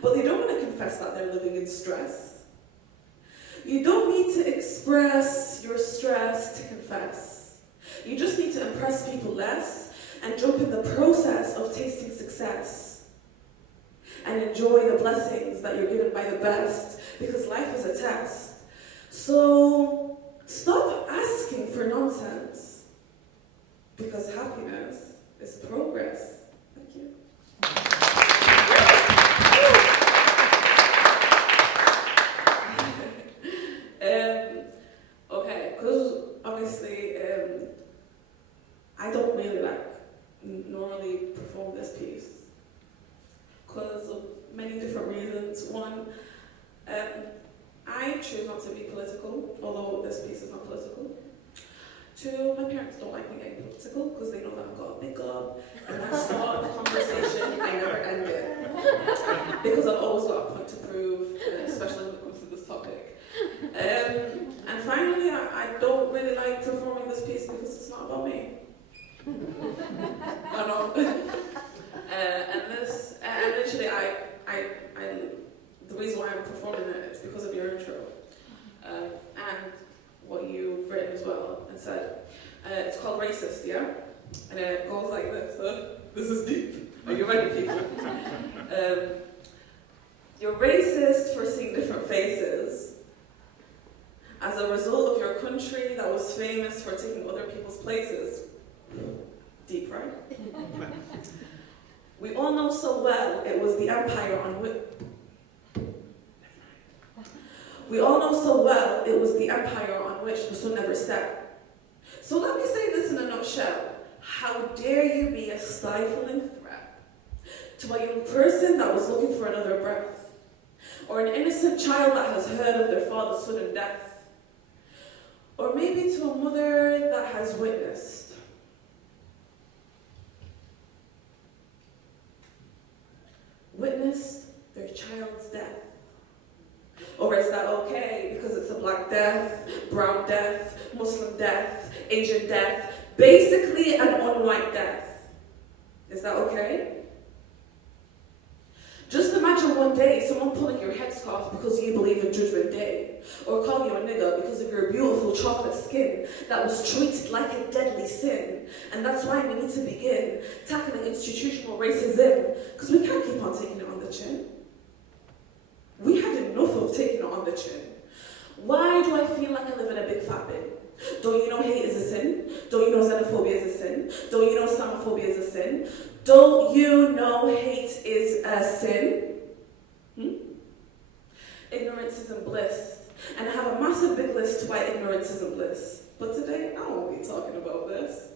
but they don't want to confess that they're living in stress. You don't need to express your stress to confess. You just need to impress people less and jump in the process of tasting success. And enjoy the blessings that you're given by the best, because life is a test. So stop asking for nonsense, because happiness is progress. Thank you. Okay, because obviously I don't really normally perform this piece because of many different reasons. One, I choose not to be political, although this piece is not political. Two, my parents don't like me getting political because they know that I've got a big gob, and I start the conversation because I've always got a point to prove, especially when it comes to this topic. And finally, I don't really like performing this piece because it's not about me. I know. And literally, the reason why I'm performing it is because of your intro and what you've written as well and said. It's called Racist, yeah? And it goes like this. This is deep. Are you ready, people? You're racist for seeing different faces as a result of your country that was famous for taking other people's places. Deep, right? We all know so well it was the empire on which... We all know so well it was the empire on which the sun never set. So let me say this in a nutshell. How dare you be a stifling threat to a young person that was looking for another breath, or an innocent child that has heard of their father's sudden death, or maybe to a mother that has witnessed their child's death. Or is that okay because it's a black death, brown death, Muslim death, Asian death, basically an unwhite death? Is that okay? Just imagine one day someone pulling your headscarf because you believe in Judgment Day, or call you a nigger because of your beautiful chocolate skin that was treated like a deadly sin. And that's why we need to begin tackling institutional racism, because we can't keep on taking it on the chin. We had enough of taking it on the chin. Why do I feel like I live in a big fat bin? Don't you know hate is a sin? Don't you know xenophobia is a sin? Don't you know Islamophobia is a sin? Don't you know hate is a sin? Ignorance isn't bliss. And I have a massive big list to why ignorance isn't bliss. But today, I won't be talking about this.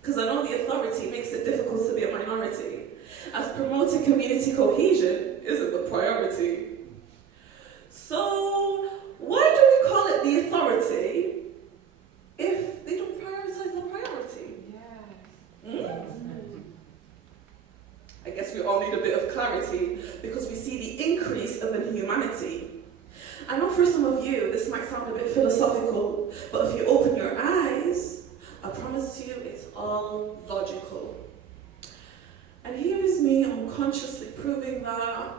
Because I know the authority makes it difficult to be a minority, as promoting community cohesion isn't the priority. So, why do we call it the authority if they don't prioritize the priority? Yes. I guess we all need a bit of clarity because we see the increase of inhumanity. I know for some of you this might sound a bit philosophical, but if you open your eyes, I promise you it's all logical. And here is me unconsciously proving that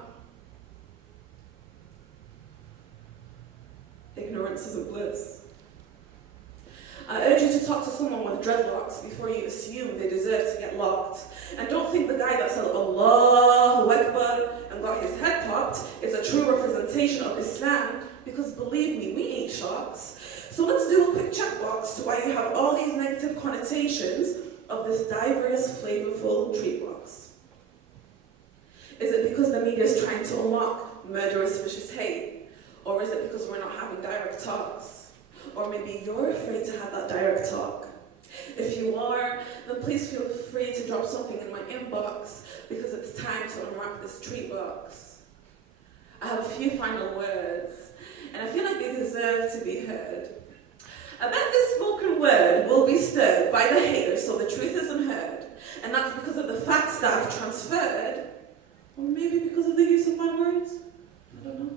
ignorance isn't bliss. I urge you to talk to someone with dreadlocks before you assume they deserve to get locked. And don't think the guy that said Allahu Akbar and got his head popped is a true representation of Islam, because believe me, we ain't sharks. So let's do a quick checkbox to why you have all these negative connotations of this diverse, flavorful treat box. Is it because the media is trying to unlock murderous, vicious hate? Or is it because we're not having direct talks? Or maybe you're afraid to have that direct talk. If you are, then please feel free to drop something in my inbox, because it's time to unwrap this treat box. I have a few final words, and I feel like they deserve to be heard. I bet this spoken word will be stirred by the haters so the truth isn't heard, and that's because of the facts that I've transferred, or maybe because of the use of my words. I don't know.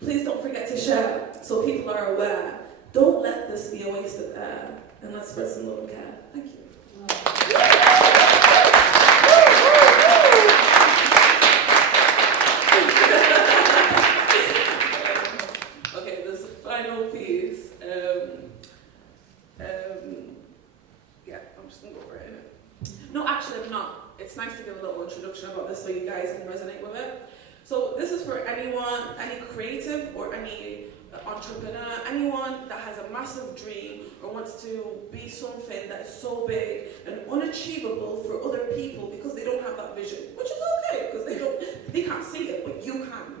Please don't forget to share so people are aware. Don't let this be a waste of air, and let's spread some love and care. Thank you. Okay, there's a final piece. Yeah, I'm just going to go for it. No, actually, I'm not. It's nice to give a little introduction about this so you guys can resonate with it. So this is for anyone, any creative or any entrepreneur, anyone that has a massive dream or wants to be something that is so big and unachievable for other people because they don't have that vision, which is okay because they can't see it, but you can.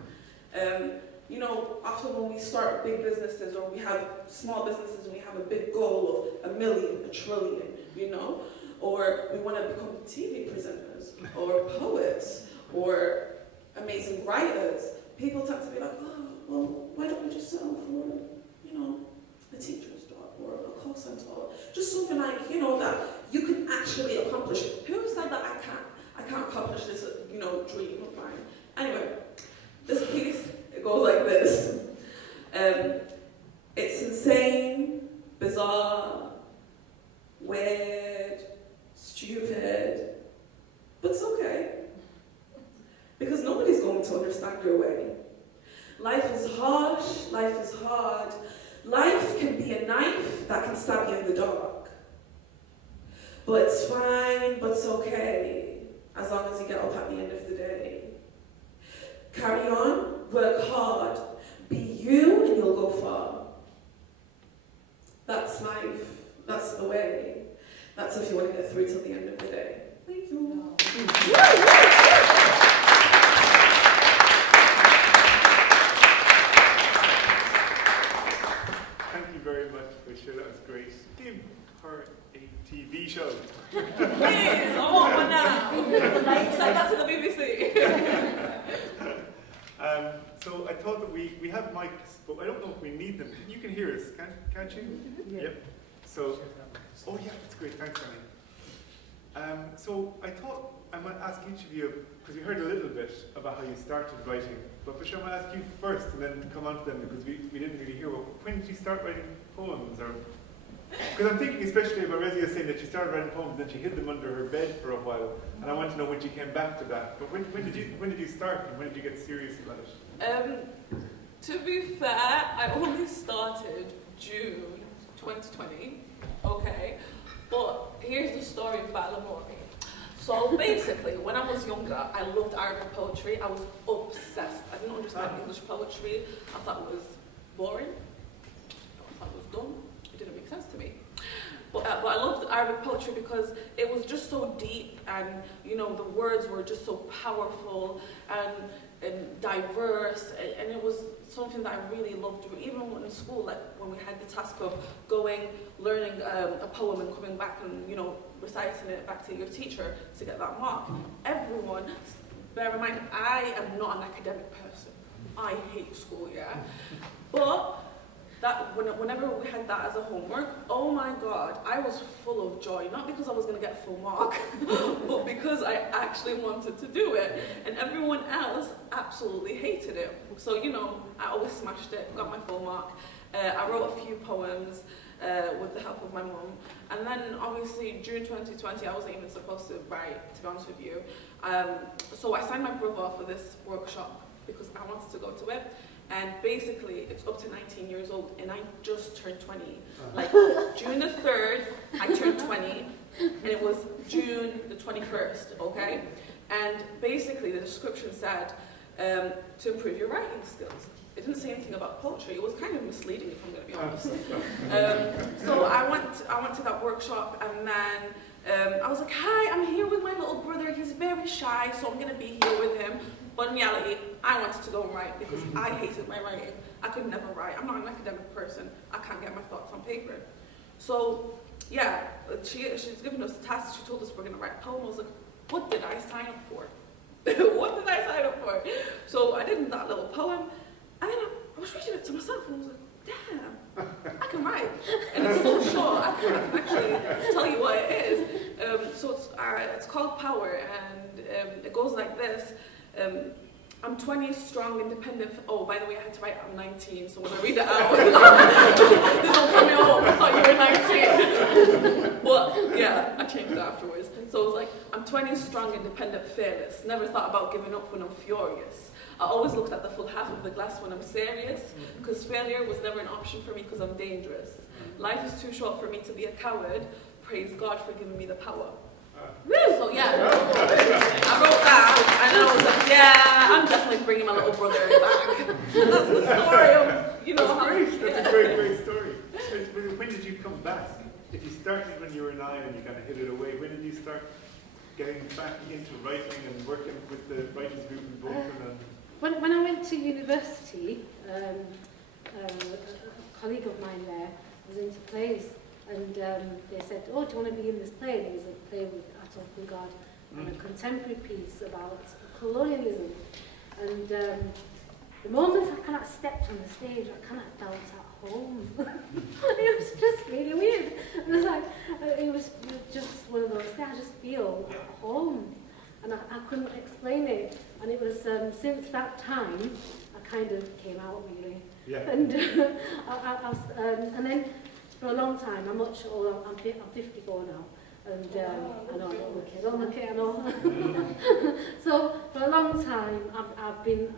You know, often when we start big businesses or we have small businesses and we have a big goal of 1 million, 1 trillion, you know, or we want to become TV presenters or poets or amazing writers, people tend to be like, oh, well, why don't we just settle for, you know, a teacher's job or a call center, or just something like, you know, that you can actually accomplish. Who said that I can't accomplish this, you know, dream of mine? Anyway, understand your way. Life is harsh, life is hard. Life can be a knife that can stab you in the dark. But it's fine, but it's okay, as long as you get up at the end of the day. Carry on, work hard, be you and you'll go far. That's life, that's the way. That's if you want to get through till the end of the day. Thank you. Thank you very much, Boshra. That was great. Give her a TV show. Please, I want one now. Send that to the BBC. So I thought that we have mics, but I don't know if we need them. You can hear us, can't you? Yeah. Yep. So, oh yeah, that's great. Thanks, Danny. So I thought I might ask each of you, because we heard a little bit about how you started writing, but Boshra, I might ask you first and then come on to them, because we didn't really hear. When did you start writing poems? Or because I'm thinking especially about Razia saying that she started writing poems and then she hid them under her bed for a while, and I want to know when she came back to that. But when did you start, and when did you get serious about it? To be fair, I only started June 2020, okay? But here's the story of Balamori. So basically, when I was younger, I loved Arabic poetry. I was obsessed. I didn't understand English poetry. I thought it was boring. I thought it was dumb. It didn't make sense to me. But I loved Arabic poetry because it was just so deep, and you know, the words were just so powerful and diverse, and it was something that I really loved. Even in school, like when we had the task of learning a poem and coming back and, you know, reciting it back to your teacher to get that mark. Everyone, bear in mind, I am not an academic person. I hate school, yeah? But whenever we had that as a homework, oh my God, I was full of joy. Not because I was going to get a full mark, but because I actually wanted to do it. And everyone else absolutely hated it. So, you know, I always smashed it, got my full mark. I wrote a few poems with the help of my mum. And then, obviously, June 2020, I wasn't even supposed to write, to be honest with you. So I signed my brother for this workshop because I wanted to go to it. And basically, it's up to 19 years old, and I just turned 20. Like, June the 3rd, I turned 20, and it was June the 21st, okay? And basically, the description said, to improve your writing skills. It didn't say anything about poetry. It was kind of misleading, if I'm going to be honest. So I went to that workshop, and then I was like, hi, I'm here with my little brother. He's very shy, so I'm going to be here with him. But in reality, I wanted to go and write because I hated my writing. I could never write. I'm not an academic person. I can't get my thoughts on paper. So, yeah, she's given us a task. She told us we're going to write a poem. I was like, what did I sign up for? What did I sign up for? So I did that little poem, and then I was reading it to myself, and I was like, damn, I can write. And it's so short, I can actually tell you what it is. So it's called Power, and it goes like this. I'm 20, strong, independent. Oh, by the way, I had to write I'm 19, so when I read it out, they don't tell me, oh, I thought you were 19. But yeah, I changed it afterwards. So it was like, I'm 20, strong, independent, fearless. Never thought about giving up when I'm furious. I always looked at the full half of the glass when I'm serious, because failure was never an option for me because I'm dangerous. Life is too short for me to be a coward. Praise God for giving me the power. So yeah, I wrote that, and then I was like, yeah, I'm definitely bringing my little brother back. And that's the story of, you know, that's how. great. Yeah. That's a great, great story. When did you come back? If you started when you were 9 and you kind of hid it away, when did you start getting back into writing and working with the writers group in Bolton? When I went to university, a colleague of mine there was into plays, and they said, oh, do you want to be in this play? And it was a play with Atul Fugard, and a contemporary piece about colonialism. And the moment I kind of stepped on the stage, I kind of felt at home. It was just really weird. It was like, it was just one of those things, I just feel at home. And I couldn't explain it. And it was since that time, I kind of came out really. Yeah. And and then for a long time, I'm much older, I'm 54 now. And I know I'm not a kid, I know. So for a long long time, I've been,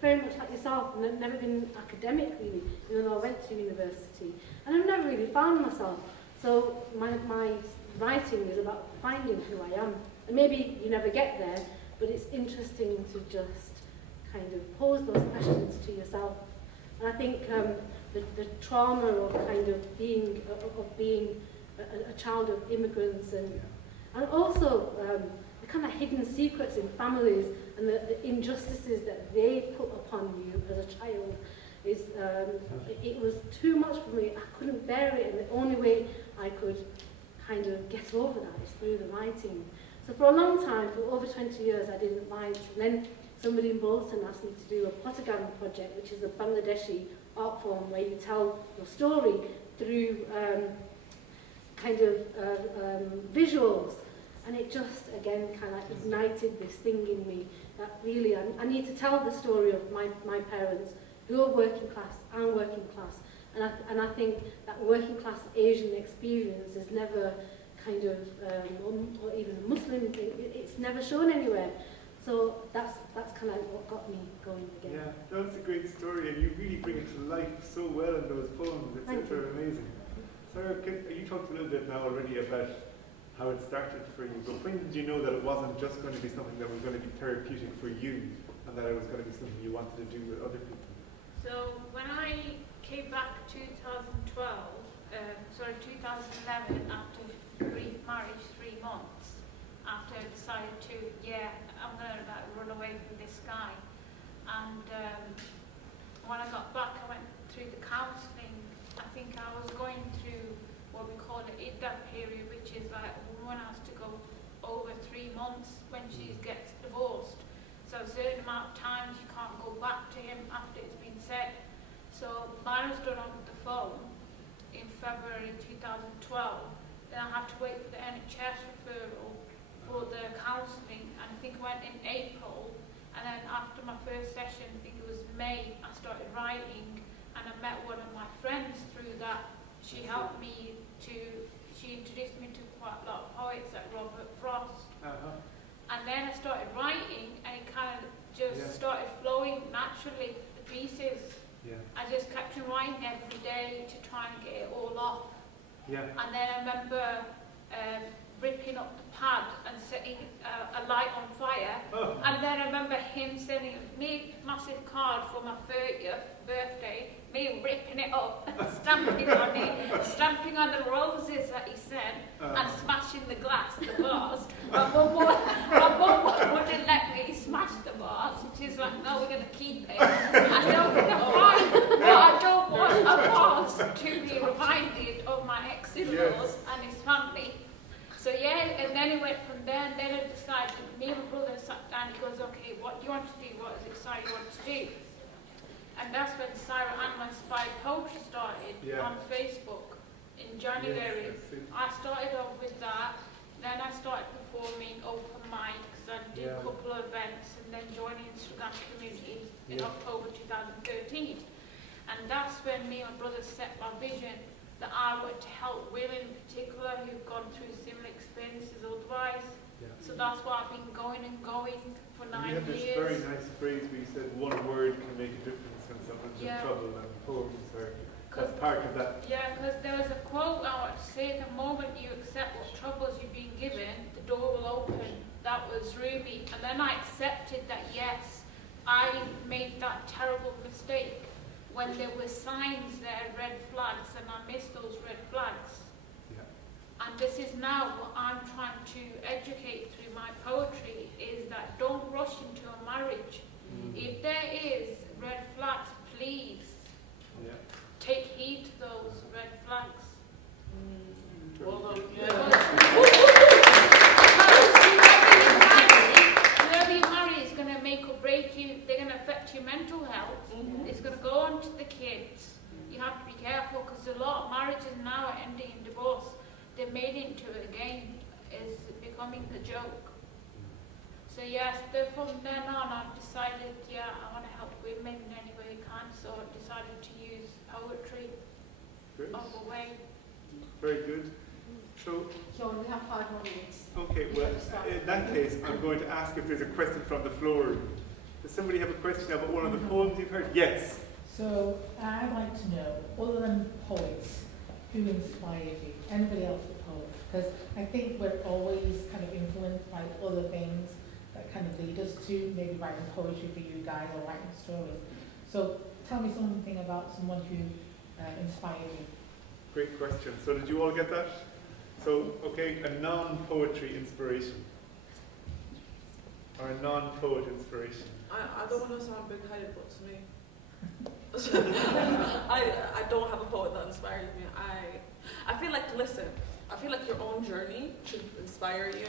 very much like yourself, and I've never been academic really, even though I went to university. And I've never really found myself. So my writing is about finding who I am. And maybe you never get there, but it's interesting to just kind of pose those questions to yourself. And I think the trauma of kind of being a child of immigrants and also the kind of hidden secrets in families and the injustices that they put upon you as a child is it was too much for me. I couldn't bear it, and the only way I could kind of get over that is through the writing. So for a long time, for over 20 years, I didn't write. And then somebody in Middleton asked me to do a Potagram project, which is a Bangladeshi art form where you tell your story through visuals. And it just, again, kind of ignited this thing in me that really, I need to tell the story of my parents who are working class and working class. And I think that working class Asian experience is never kind of, or even a Muslim thing, it's never shown anywhere. So that's kind of what got me going again. Yeah, that's a great story, and you really bring it to life so well in those poems. It's amazing. Saira, you talked a little bit now already about how it started for you, but when did you know that it wasn't just going to be something that was going to be therapeutic for you, and that it was going to be something you wanted to do with other people? So when I came back 2011, after brief marriage, 3 months, after I decided to, I'm going to run away from this guy. And when I got back, I went through the counselling. I think I was going through what we call an iddah period, which is like a woman has to go over 3 months when she gets divorced. So a certain amount of times you can't go back to him after it's been said. So mine was done on the phone in February 2012. Then I had to wait for the NHS referral for the counselling, and I think I went in April, and then after my first session, I think it was May, I started writing, and I met one of my friends through that. She helped me she introduced me to quite a lot of poets like Robert Frost. And then I started writing, and it kind of just started flowing naturally, the pieces. I just kept on writing every day to try and get it all off. And then I remember ripping up the pad and setting a light on fire. And then I remember him sending me a massive card for my 30th birthday, me ripping it up and stamping on it, stamping on the roses that he sent, and smashing the glass, the vase. My mum wouldn't let me smash the vase. She's like, no, we're going to keep it. I don't want a vase to be reminded of my ex-in-laws and his family. So and then it went from there, and then I decided, me and my brother sat down, he goes, okay, what do you want to do? What is it Saira you want to do? And that's when Saira Anwar Inspired Poetry started on Facebook in January. I started off with that, then I started performing open mics and did a couple of events, and then joined the Instagram community in October 2013. And that's when me and my brother set my vision that I want to help women in particular who've gone through similar experiences otherwise. So that's why I've been going for 9 years. You had this very nice phrase where you said one word can make a difference when someone's in trouble, and poems are part of that. Yeah, because there was a quote I want to say, the moment you accept what troubles you've been given, the door will open. That was Ruby. And then I accepted that, yes, I made that terrible mistake when there were signs there, red flags, and I missed those red flags. And this is now what I'm trying to educate through my poetry, is that don't rush into a marriage. If there is red flags, please take heed to those red flags. Whoever you marry is going to make or break you. They're going to affect your mental health. It's going to go on to the kids. You have to be careful, because a lot of marriages now are ending in divorce. They're made into a game, is becoming a joke. So yes, from then on I've decided, I want to help women in any way I can, so I decided to use poetry of a way. Very good. So, Sean, we have 5 more minutes. okay, well, in that case, I'm going to ask if there's a question from the floor. Does somebody have a question about one of the poems you've heard? Yes. So I'd like to know, other than poets, who inspired you? Anybody else a poet? Because I think we're always kind of influenced by other things that kind of lead us to maybe writing poetry for you guys or writing stories. So tell me something about someone who inspired you. Great question. So did you all get that? So, okay, a non-poetry inspiration. Or a non-poet inspiration. I don't want to sound big-headed, but to me, I don't have a poet that inspires me. I feel like, listen, I feel like your own journey should inspire you.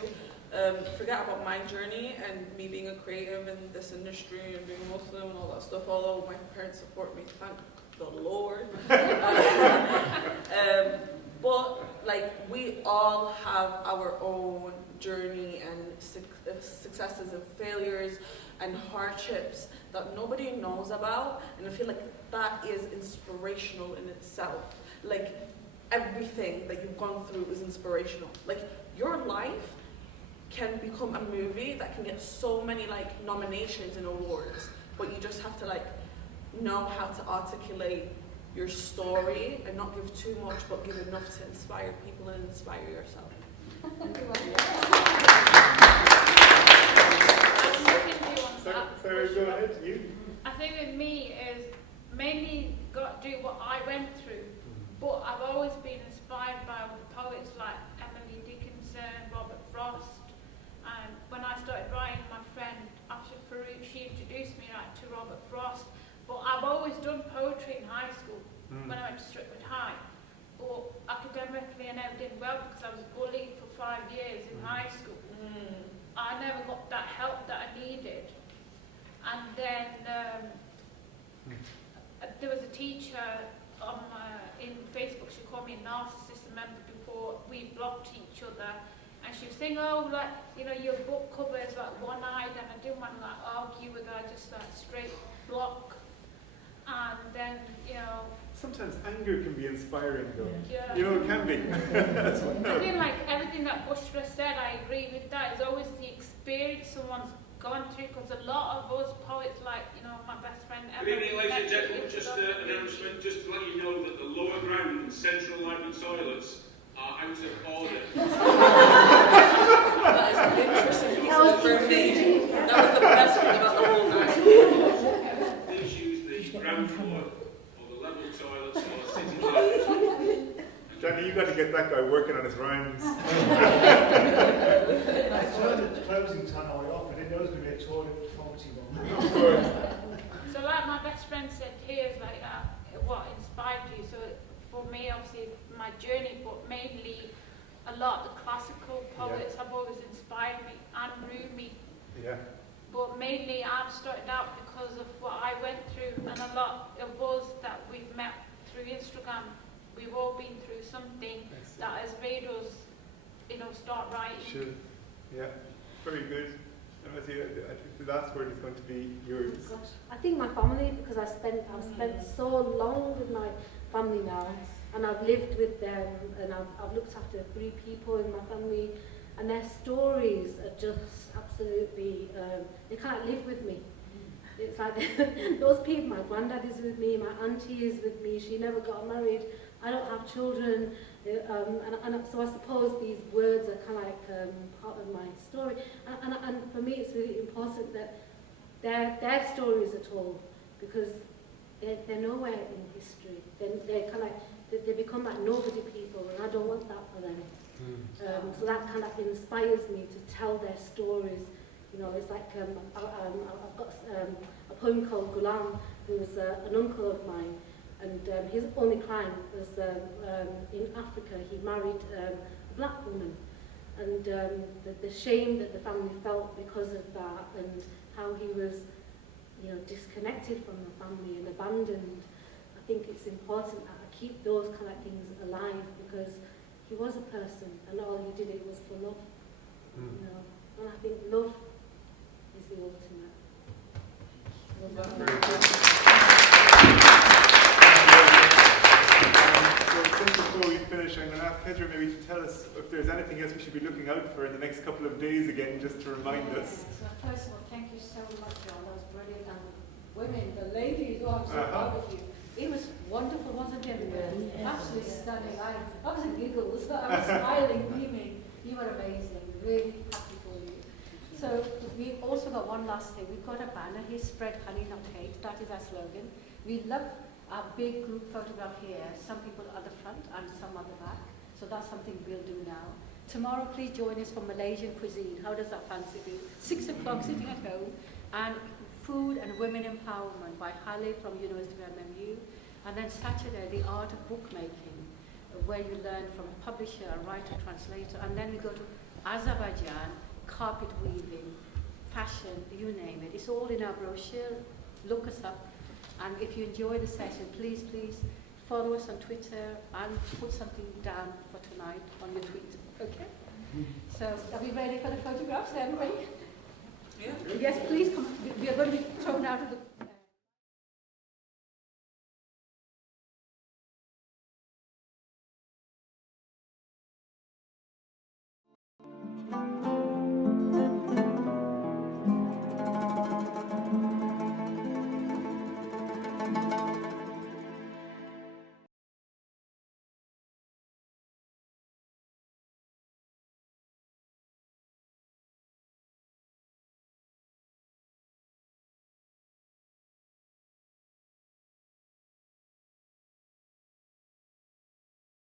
Forget about my journey and me being a creative in this industry and being Muslim and all that stuff, although my parents support me, thank the Lord. But like, we all have our own journey and successes and failures and hardships that nobody knows about, and I feel like that is inspirational in itself. Like, everything that you've gone through is inspirational. Like, your life can become a movie that can get so many like nominations and awards, but you just have to like know how to articulate your story and not give too much, but give enough to inspire people and inspire yourself. Sarah, go ahead. You? I think with me is mainly got to do what I went through, but I've always been inspired by poets like Emily Dickinson, Robert Frost, and when I started writing, my friend Asha Farouk, she introduced me like to Robert Frost. But I've always done poetry in high school when I went to Stockport High. But academically I never did well because I was bullied for 5 years in high school. I never got that help that I needed. And then there was a teacher on in Facebook, she called me a narcissist, remember, before we blocked each other. And she was saying, oh, like, you know, your book cover is like one-eyed, and I didn't want to like argue with her, just like straight block. And then, you know... Sometimes anger can be inspiring, though. Yeah. You know, it can be. I feel like everything that Boshra said, I agree with that. It's always the experience someone's gone through, because a lot of us poets, like, you know, my best friend Emma... Good evening, ladies and gentlemen. Just an announcement, just to let you know that the lower ground and central library toilets are out of order. That is an interesting piece of information. That was the best thing about the whole night. Please use the ground floor or the level toilets or sitting library. Johnny, you got to get that guy working on his rhymes. I saw the closing time I off, I didn't know it was going to be a toilet faulty one. Of course. So like my best friend said, here's like what inspired you. So for me, obviously, my journey, but mainly a lot of the classical poets have always inspired me, and Rumi. Yeah. But mainly I've started out because of what I went through, and a lot of us that we've met through Instagram, we've all been through something that has made us, you know, start writing. Sure. Yeah. Very good. Razia, I think the last word is going to be yours. Oh gosh. I think my family, because I've spent so long with my family now, and I've lived with them, and I've looked after 3 people in my family, and their stories are just absolutely, they can't live with me. It's like those people, my granddad is with me, my auntie is with me, she never got married, I don't have children, and so I suppose these words are kind of like part of my story. And for me it's really important that their stories are told, because they're nowhere in history. They're kind of like, they become like nobody people, and I don't want that for them. So that kind of inspires me to tell their stories. You know, it's like I've got a poem called Gulam, who was an uncle of mine, and his only crime was in Africa. He married a black woman, and the shame that the family felt because of that, and how he was, you know, disconnected from the family and abandoned. I think it's important that I keep those kind of things alive, because he was a person, and all he did it was for love. You know, and I think love is the ultimate. So just before we finish, I'm going to ask Pedro maybe to tell us if should be looking out for in the next couple of days again, just to remind us? So first of all, thank you so much, John. That was brilliant. And women, the ladies, oh, I'm so proud of you. It was wonderful, wasn't it? Absolutely stunning. I was in giggles. I was smiling, beaming. You were amazing. Really happy for you. So we've also got one last thing. We've got a banner here, spread honey, not hate. That is our slogan. We love our big group photograph here. Some people at the front and some at the back. So that's something we'll do now. Tomorrow, please join us for Malaysian cuisine. How does that fancy be? 6 o'clock, sitting at home. And Food and Women Empowerment by Halle from University of MMU. And then Saturday, the art of bookmaking, where you learn from a publisher, a writer, translator. And then we go to Azerbaijan, carpet weaving, fashion, you name it. It's all in our brochure. Look us up. And if you enjoy the session, please follow us on Twitter and put something down for tonight on your tweet. Okay? So are we ready for the photographs, everybody?